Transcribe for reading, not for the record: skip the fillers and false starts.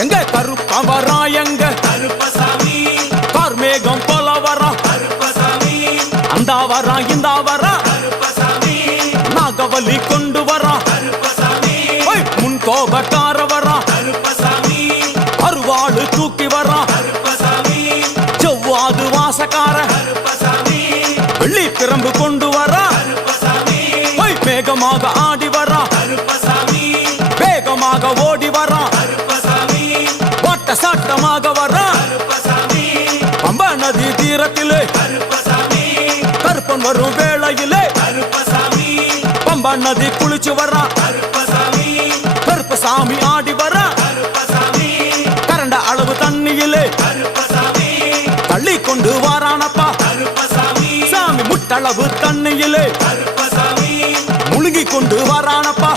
எங்க கருப்ப வரா எங்க கருப்பசாமி கார்மேகம் போல வரா கருப்பசாமி அந்த வரா இந்த வரா கருப்பசாமி நாகவலி கொண்டு வரா கருப்பசாமி முன் கோபக்கார வரா கருப்பசாமி அருவாடு தூக்கி வரா கருப்பசாமி செவ்வாது வாசக்கார கருப்பசாமி வெள்ளி பிரம்பு கொண்டு வரா கருப்பசாமி வேகமாக ஆடி வரா கருப்பசாமி வேகமாக ஓடி வரா கருப்பசாமி வாட்ட சாட்டமாக வரா கருப்பசாமி பம்பா நதி தீரத்திலே கருப்பசாமி கருப்பன் வரும் வேளையிலே கருப்பசாமி பம்பா நதி குளிச்சு வரா கருப்பசாமி கருப்பசாமி ஆடி வரா கருப்பசாமி கரண்ட அளவு தண்ணியிலே கருப்பசாமி தள்ளி கொண்டு வாரானப்பா கருப்பசாமி சாமி முட்டளவு தண்ணியிலே கருப்பசாமி முழுங்கி கொண்டு வாரானப்பா